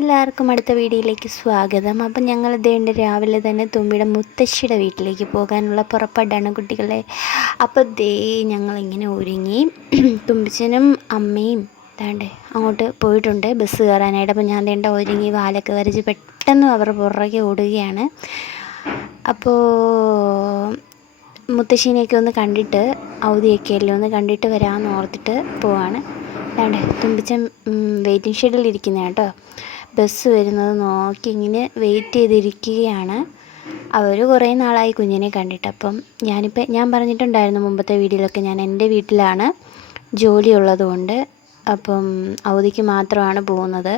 എല്ലാവർക്കും അടുത്ത വീഡിയോയിലേക്ക് സ്വാഗതം. അപ്പം ഞങ്ങൾ ഇതേണ്ട രാവിലെ തന്നെ തുമ്പിയുടെ മുത്തശ്ശിയുടെ വീട്ടിലേക്ക് പോകാനുള്ള പുറപ്പാടാണ് കുട്ടികളെ. അപ്പോൾ ഞങ്ങളിങ്ങനെ ഒരുങ്ങി തുമ്പിച്ചനും അമ്മയും താണ്ടേ അങ്ങോട്ട് പോയിട്ടുണ്ട് ബസ് കയറാനായിട്ട്. അപ്പോൾ ഞാൻ തേണ്ട ഒരുങ്ങി വാലൊക്കെ വരച്ച് പെട്ടെന്ന് അവർ പുറകെ ഓടുകയാണ്. അപ്പോൾ മുത്തശ്ശീനെയൊക്കെ ഒന്ന് കണ്ടിട്ട് അവധിയൊക്കെ അല്ലേ ഒന്ന് കണ്ടിട്ട് വരാമെന്ന് ഓർത്തിട്ട് പോവാണ്. വേണ്ടേ തുമ്പിച്ചൻ വെയിറ്റിംഗ് ഷെഡിൽ ഇരിക്കുന്ന കേട്ടോ. ബസ് വരുന്നത് നോക്കി ഇങ്ങനെ വെയിറ്റ് ചെയ്തിരിക്കുകയാണ്. അവർ കുറേ നാളായി കുഞ്ഞിനെ കണ്ടിട്ട്. അപ്പം ഞാൻ പറഞ്ഞിട്ടുണ്ടായിരുന്നു മുമ്പത്തെ വീഡിയോയിലൊക്കെ ഞാൻ എൻ്റെ വീട്ടിലാണ് ജോലിയുള്ളത് കൊണ്ട് അപ്പം അവധിക്ക് മാത്രമാണ് പോകുന്നത്.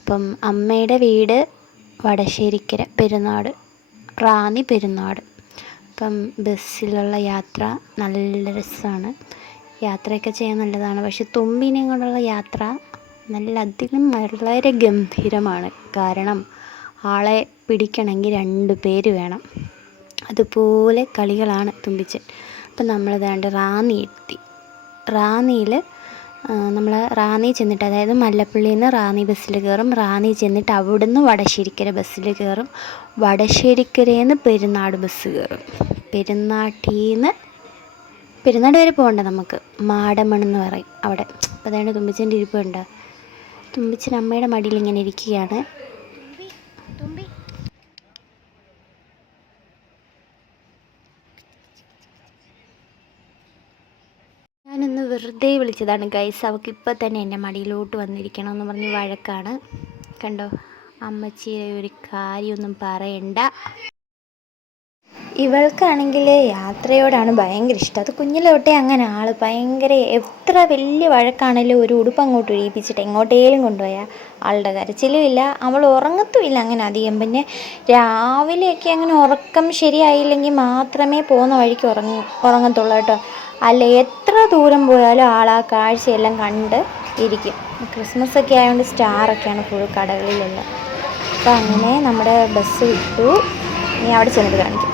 അപ്പം അമ്മയുടെ വീട് വടശ്ശേരിക്കര പെരുന്നാട്, റാന്നി പെരുന്നാട്. അപ്പം ബസ്സിലുള്ള യാത്ര നല്ല രസമാണ്, യാത്രയൊക്കെ ചെയ്യാൻ നല്ലതാണ്. പക്ഷെ തുമ്പിനെയും കൊണ്ടുള്ള യാത്ര അതിലും വളരെ ഗംഭീരമാണ്. കാരണം ആളെ പിടിക്കണമെങ്കിൽ 2 പേര് വേണം. അതുപോലെ കളികളാണ് തുമ്പിച്ചൻ. അപ്പം നമ്മൾ ഏതാണ്ട് റാന്നി എത്തി. റാന്നിയിൽ നമ്മൾ റാന്നി ചെന്നിട്ട്, അതായത് മല്ലപ്പള്ളിയിൽ നിന്ന് റാന്നി ബസ്സിൽ കയറും. റാന്നി ചെന്നിട്ട് അവിടുന്ന് വടശ്ശേരിക്കര ബസ്സിൽ കയറും. വടശ്ശേരിക്കരയിൽ നിന്ന് പെരുന്നാട് ബസ് കയറും. പെരുന്നാട് വരെ പോകണ്ട നമുക്ക്, മാടമണെന്ന് പറയും അവിടെ. അപ്പോൾ അതാണ് തുമ്പിച്ചൻ്റെ ഇരിപ്പുണ്ട്. തുമ്പിച്ചൻ അമ്മയുടെ മടിയിൽ ഇങ്ങനെ ഇരിക്കുകയാണ്. ഞാനൊന്ന് വെറുതെ വിളിച്ചതാണ് ഗൈസ്. അവൾക്ക് ഇപ്പം തന്നെ എൻ്റെ മടിയിലോട്ട് വന്നിരിക്കണമെന്ന് പറഞ്ഞ് വഴക്കാണ്. കണ്ടോ, അമ്മച്ചിയുടെ ഒരു കാര്യമൊന്നും പറയണ്ട. ഇവൾക്കാണെങ്കിൽ യാത്രയോടാണ് ഭയങ്കര ഇഷ്ടം. അത് കുഞ്ഞിലെ തൊട്ടേ അങ്ങനെ ആൾ ഭയങ്കര, എത്ര വലിയ വഴക്കാണെങ്കിലും ഒരു ഉടുപ്പ് അങ്ങോട്ട് ഒഴിപ്പിച്ചിട്ട് എങ്ങോട്ടേലും കൊണ്ടുപോയാൽ ആളുടെ കരച്ചിലും ഇല്ല, അവൾ ഉറങ്ങത്തുമില്ല അങ്ങനെ അധികം. പിന്നെ രാവിലെയൊക്കെ അങ്ങനെ ഉറക്കം ശരിയായില്ലെങ്കിൽ മാത്രമേ പോകുന്ന വഴിക്ക് ഉറങ്ങത്തുള്ളൂ കേട്ടോ. അല്ല എത്ര ദൂരം പോയാലും ആൾ ആ കാഴ്ചയെല്ലാം കണ്ട് ഇരിക്കും. ക്രിസ്മസൊക്കെ ആയതുകൊണ്ട് സ്റ്റാറൊക്കെയാണ് ഫുൾ കടകളിലെല്ലാം. അപ്പോൾ അങ്ങനെ നമ്മുടെ ബസ് വിട്ടു. ഇനി അവിടെ ചെന്നിട്ട് കാണിക്കും.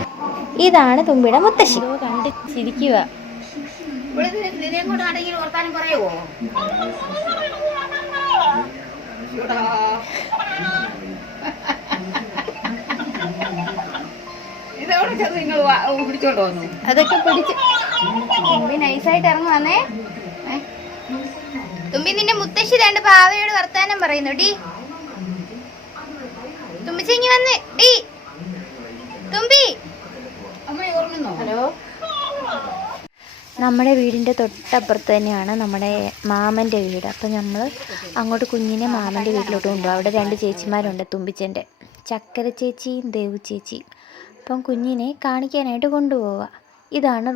ഇതാണ് തുമ്പിയുടെ മുത്തശ്ശി. കണ്ട് ചിരിക്കുക. അതൊക്കെ പിടിച്ച് തുമ്പി നൈസായിട്ട് ഇറങ്ങി വന്നേ. തുമ്പി നിന്റെ മുത്തശ്ശി രണ്ട് പാവയോട് വർത്താനം പറയുന്നു. ഡി തുമ്പിച്ചിങ്ങി വന്നേ. ഡി തുമ്പി. ഹലോ. നമ്മുടെ വീടിൻ്റെ തൊട്ടപ്പുറത്ത് തന്നെയാണ് നമ്മുടെ മാമൻ്റെ വീട്. അപ്പം നമ്മൾ അങ്ങോട്ട് കുഞ്ഞിനെ മാമൻ്റെ വീട്ടിലോട്ട് കൊണ്ടുപോകും. അവിടെ 2 ചേച്ചിമാരുണ്ട് തുമ്പിച്ചൻ്റെ, ചക്കര ചേച്ചിയും ദേവു ചേച്ചിയും. അപ്പം കുഞ്ഞിനെ കാണിക്കാനായിട്ട് കൊണ്ടുപോവുക. ഇതാണ്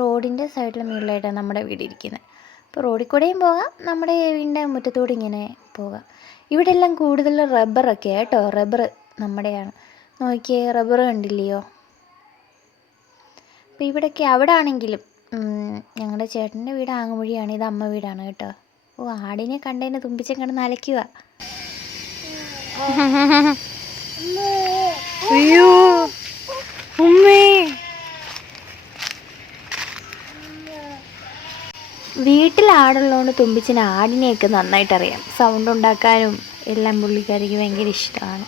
റോഡിൻ്റെ സൈഡിൽ മുകളിലായിട്ടാണ് നമ്മുടെ വീട് ഇരിക്കുന്നത്. അപ്പോൾ റോഡിൽ കൂടെയും പോകാം, നമ്മുടെ വീടിൻ്റെ മുറ്റത്തോടെ ഇങ്ങനെ പോകാം. ഇവിടെ എല്ലാം കൂടുതൽ റബ്ബറൊക്കെ കേട്ടോ. റബ്ബർ നമ്മുടെയാണ്. നോക്കിയേ, റബ്ബർ കണ്ടില്ലയോ. അപ്പോൾ ഇവിടെയൊക്കെ അവിടെ ആണെങ്കിലും ഞങ്ങളുടെ ചേട്ടൻ്റെ വീട് ആങ്ങമൊഴിയാണ്, ഇത് അമ്മ വീടാണ് കേട്ടോ. ഓ, ആടിനെ കണ്ടതിന് തുമ്പിച്ചൻ കിടന്ന് അലയ്ക്കുക. അയ്യോ ഉമ്മേ. വീട്ടിൽ ആടുള്ളതുകൊണ്ട് തുമ്പിച്ചന് ആടിനെയൊക്കെ നന്നായിട്ട് അറിയാം. സൗണ്ട് ഉണ്ടാക്കാനും എല്ലാം പുള്ളിക്കാരിക്ക് ഭയങ്കര ഇഷ്ടമാണ്.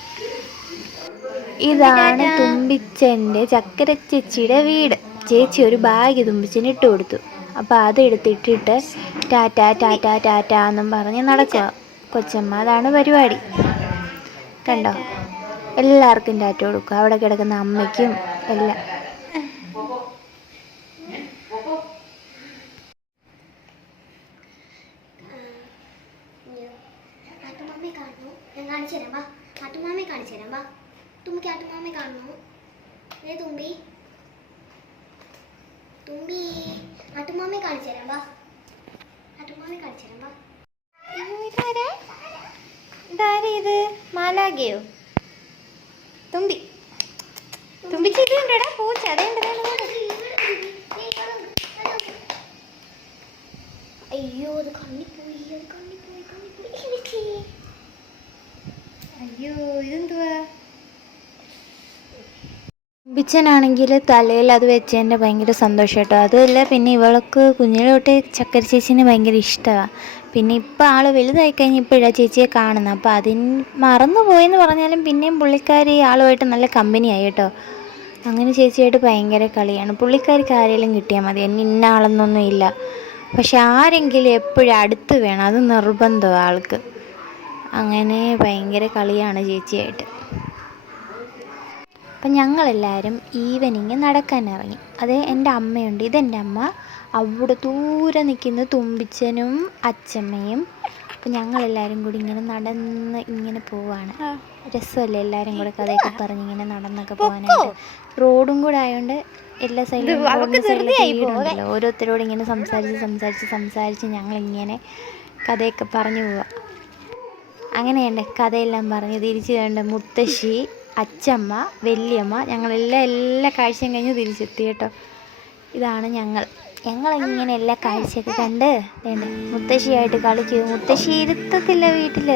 ഇതാണ് തുമ്പിച്ചൻ്റെ ചക്കര ചേച്ചിയുടെ വീട്. ചേച്ചി ഒരു ബാഗ് തുമ്പിച്ചന് ഇട്ട് കൊടുത്തു. അപ്പോൾ അതെടുത്തിട്ടിട്ട് ടാറ്റാ ടാറ്റാ ടാറ്റാ എന്നും പറഞ്ഞ് നടക്കുക കൊച്ചമ്മ. അതാണ് പരിപാടി. കണ്ടോ, എല്ലാവർക്കും ടാറ്റ കൊടുക്കുക, അവിടെ കിടക്കുന്ന അമ്മയ്ക്കും എല്ലാം. തുമ്പി കാട്ടുമാമയെ കാണുന്നു. തുമ്പി തുമ്പി ആട്ടുമാമയെ കാണിച്ചു തരാം. വാ, ആട്ടുമാമയെ കാണിച്ചു തരാം. വാ. ഇതാരേത്, മാലാകയോ? തുമ്പി തുമ്പിച്ചേടാ പൂച്ച. അയ്യോ, അത് കണ്ണിപ്പോയി. അയ്യോ, ഇതെന്തുവാ? തുമ്പിച്ചനാണെങ്കിൽ തലയിൽ അത് വെച്ചതിൻ്റെ ഭയങ്കര സന്തോഷം കേട്ടോ. അതുമല്ല, പിന്നെ ഇവൾക്ക് കുഞ്ഞിലോട്ട് ചക്കര ചേച്ചീനെ ഭയങ്കര ഇഷ്ടമാണ്. പിന്നെ ഇപ്പം ആൾ വലുതായി കഴിഞ്ഞ് ഇപ്പോഴാണ് ചേച്ചിയെ കാണുന്നത്. അപ്പോൾ അതിന് മറന്നു പോയെന്ന് പറഞ്ഞാലും പിന്നെയും പുള്ളിക്കാരി ആളുമായിട്ട് നല്ല കമ്പനിയായി കേട്ടോ. അങ്ങനെ ചേച്ചിയായിട്ട് ഭയങ്കര കളിയാണ്. പുള്ളിക്കാരിക്ക് ആരെങ്കിലും കിട്ടിയാൽ മതി, എന്നെ ഇന്ന ആളെന്നൊന്നും ഇല്ല. പക്ഷെ ആരെങ്കിലും എപ്പോഴും അടുത്ത് വേണം, അത് നിർബന്ധമാണ് ആൾക്ക്. അങ്ങനെ ഭയങ്കര കളിയാണ് ചേച്ചിയായിട്ട്. അപ്പം ഞങ്ങളെല്ലാവരും ഈവനിങ് നടക്കാനിറങ്ങി. അത് എൻ്റെ അമ്മയുണ്ട്, ഇതെൻ്റെ അമ്മ. അവിടെ ദൂരെ നിൽക്കുന്ന തുമ്പിച്ചനും അച്ചമ്മയും. അപ്പം ഞങ്ങളെല്ലാവരും കൂടി ഇങ്ങനെ നടന്ന് ഇങ്ങനെ പോവാണ്. രസമല്ലേ എല്ലാവരും കൂടെ കഥയൊക്കെ പറഞ്ഞ് ഇങ്ങനെ നടന്നൊക്കെ പോകാനായിട്ട്. റോഡും കൂടെ ആയതുകൊണ്ട് എല്ലാ സൈഡിലും വീടുണ്ടല്ലോ. ഓരോരുത്തരോട് ഇങ്ങനെ സംസാരിച്ച് ഞങ്ങളിങ്ങനെ കഥയൊക്കെ പറഞ്ഞു പോവാം. അങ്ങനെയുണ്ട് കഥയെല്ലാം പറഞ്ഞ് തിരിച്ച് കണ്ട് മുത്തശ്ശി, അച്ചമ്മ, വല്യമ്മ, ഞങ്ങളെല്ലാം എല്ലാ കാഴ്ചയും കഴിഞ്ഞ് തിരിച്ചെത്തി കേട്ടോ. ഇതാണ് ഞങ്ങളിങ്ങനെ എല്ലാ കാഴ്ചയൊക്കെ കണ്ട് വേണ്ട മുത്തശ്ശിയായിട്ട് കളിക്കും. മുത്തശ്ശി ഇരുത്തത്തില്ല വീട്ടിൽ.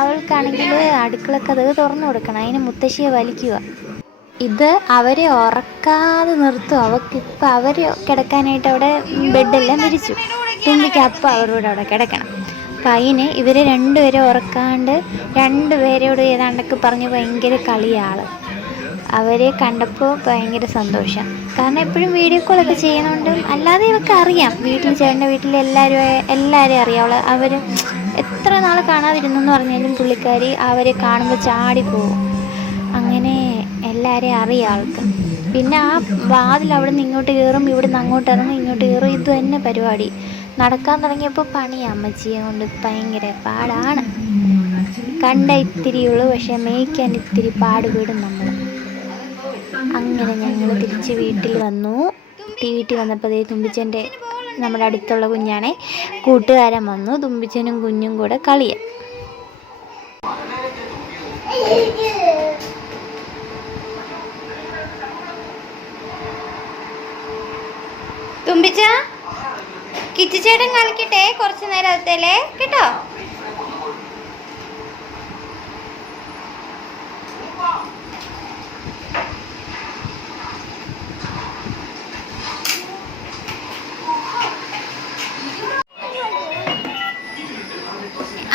അവൾക്കാണെങ്കിൽ അടുക്കളക്കതക് തുറന്നു കൊടുക്കണം, അതിന് മുത്തശ്ശിയെ വലിക്കുക. ഇത് അവരെ ഉറക്കാതെ നിർത്തും. അവൾക്കിപ്പോൾ അവർ കിടക്കാനായിട്ട് അവിടെ ബെഡെല്ലാം വിരിച്ചു. തുമ്പിക്ക് അപ്പം അവരോട് അവിടെ കിടക്കണം. അപ്പം അതിന് ഇവരെ രണ്ടുപേരെ ഉറക്കാണ്ട് രണ്ടുപേരോട് ഏതാണ്ടൊക്കെ പറഞ്ഞ് ഭയങ്കര കളിയാണ്. അവരെ കണ്ടപ്പോൾ ഭയങ്കര സന്തോഷം. കാരണം എപ്പോഴും വീഡിയോ കോളൊക്കെ ചെയ്യുന്നതുകൊണ്ടും അല്ലാതെ ഇവർക്ക് അറിയാം. ചേട്ടൻ്റെ വീട്ടിൽ എല്ലാവരെയും അറിയാം. അവർ എത്ര നാൾ കാണാതിരുന്നെന്ന് പറഞ്ഞാലും പുള്ളിക്കാരി അവരെ കാണുമ്പോൾ ചാടിപ്പോവും. അങ്ങനെ എല്ലാവരെയും അറിയാം ആൾക്ക്. പിന്നെ ആ വാതിൽ അവിടെ നിന്ന് ഇങ്ങോട്ട് കയറും, ഇവിടെ നിന്ന് അങ്ങോട്ട് ഇറങ്ങും, ഇങ്ങോട്ട് കയറും. ഇത് തന്നെ പരിപാടി. നടക്കാൻ തുടങ്ങിയപ്പോൾ പണിയാണ്. അമ്മച്ചിയെ കൊണ്ട് ഭയങ്കര പാടാണ്. കണ്ട ഇത്തിരിയുള്ളൂ, പക്ഷെ മേയ്ക്കാൻ ഇത്തിരി പാടുപെടും നമ്മൾ. അങ്ങനെ ഞങ്ങൾ തിരിച്ച് വീട്ടിൽ വന്നു. വീട്ടിൽ വന്നപ്പോൾ തുമ്പിച്ചൻ്റെ നമ്മുടെ അടുത്തുള്ള കുഞ്ഞാണെ കൂട്ടുകാരൻ വന്നു. തുമ്പിച്ചനും കുഞ്ഞും കൂടെ കളിയാണ്. തുമ്പിച്ച കിച്ചുചേട്ടൻ കളിക്കട്ടെ കുറച്ച് നേരത്തേലേ കേട്ടോ.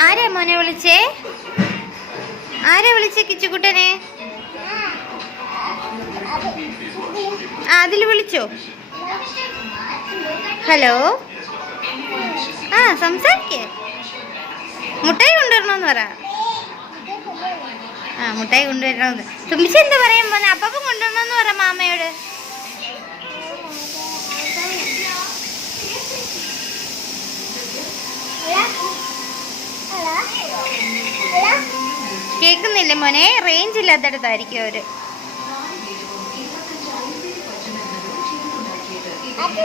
ആരാ മോനെ വിളിച്ചേ? ആരാ വിളിച്ചേ കിച്ചുകുട്ടനെ? അതിൽ വിളിച്ചോ? ഹലോ, സംസാരിക്കേ. മുട്ടായി കൊണ്ടുവരണമെന്ന് പറ. മുട്ടായി കൊണ്ടുവരണമെന്ന്. തുമ്പിച്ച എന്താ പറയാൻ പോന്നെ? അപ്പം കൊണ്ടുവരണമെന്ന് പറ മാമയോട്. കേൾക്കുന്നില്ലേ മോനെ? റേഞ്ച് ഇല്ലാത്തടത്തായിരിക്കും അവര്. അത്